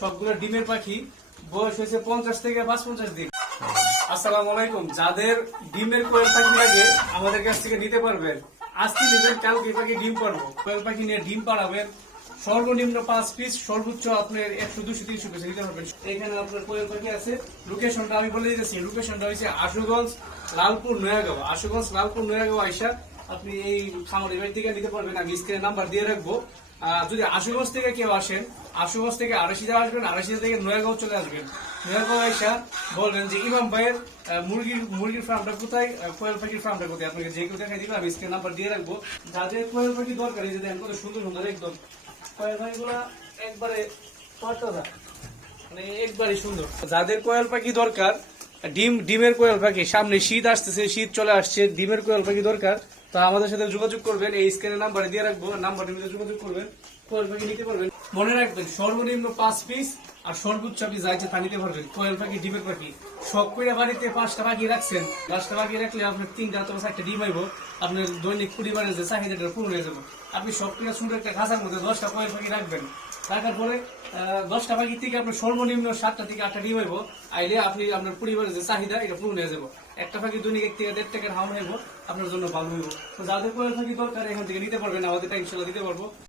সবগুলো ডিমের পাখি বয়স হয়েছে 50 থেকে 55 দিন। আসসালামু আলাইকুম। যাদের ডিমের কোয়েল পাখি লাগে আমাদের কাছ থেকে নিতে পারবেন। আজকে নেবেন, কালকে পাখি ডিম পারবো। কোয়েল পাখি নিয়ে ডিম পাড়াবেন, সর্বনিম্ন 5 পিস, সর্বোচ্চ আপনার 100, 200, 300 পিস নিতে পারবেন। এখানে আপনার কোয়েল পাখি আছে। লোকেশনটা আমি বলে দিতেছি। লোকেশনটা হচ্ছে আশুগঞ্জ, লালপুর, নয়াগাঁও। আশুগঞ্জ, লালপুর, নয়াগাঁও আইসা আপনি এই খামারি বাড়ি থেকে নিতে পারবেন। আমি স্ক্রিনে নাম্বার দিয়ে রাখবো। যদি আশুগঞ্জ থেকে কেউ আসেন, আশুগঞ্জ থেকে আড়াইশিদা আসবেন, আড়াইশিদা থেকে নয়াগাঁও চলে আসবেন। নয়াগাঁও আইসা বলবেন যে ইমাম ভাইয়ের মুরগির ফার্মটা কোথায়, কোয়েল পাখির ফার্মটা কোথায়, আপনাকে যে কেউ দেখাই দিবে। আমি স্ক্রিনে নাম্বার দিয়ে রাখবো। যাদের কোয়েল পাখি দরকার, এই যে দেখেন কত সুন্দর সুন্দর একদম কোয়েল পাখিগুলা একবারে তরতাজা, মানে একবারই সুন্দর। যাদের কোয়েল পাখি দরকার, ডিমের কোয়েল পাখি, সামনে শীত আসতেছে, শীত চলে আসছে, ডিমের কোয়েল পাখি দরকার, তো আমাদের সাথে যোগাযোগ করবেন। এই স্ক্রিনে নাম্বারে দিয়ে রাখবো, নাম্বারের মধ্যে যোগাযোগ করবেন, কোয়েল পাখি নিতে পারবেন। মনে রাখবেন সর্বনিম্ন 5 পিস আর সর্বোচ্চ আপনি যাইছে তা নিতে পারবেন। কোয়েল পাখি, ডিমের পাখি শখ করে বাড়িতে 5টা পাখি রাখছেন, 10টা পাখি রাখলে আপনার 3টা অথবা 4টা ডিম আইব। আপনার দৈনিক পরিবারের যে চাহিদাটা পূরণ হয়ে যাবে। আপনি সব করে ছোট একটা খাঁচার মধ্যে 10টা কোয়েল পাখি রাখবেন। রাখার পরে 10টা পাখি থেকে আপনার সর্বনিম্ন 7টা থেকে 8টা ডিম হইব। আইলে আপনি আপনার পরিবারের যে চাহিদা এটা পূরণ হয়ে যাবো। একটা পাখি দৈনিক 1 থেকে 1.5 টাকার হাওয়া হইব, আপনার জন্য ভালো হইব। তো যাদের কোয়েল পাখি দরকার এখান থেকে নিতে পারবেন, আমাদের ইনশাল্লাহ দিতে পারবো।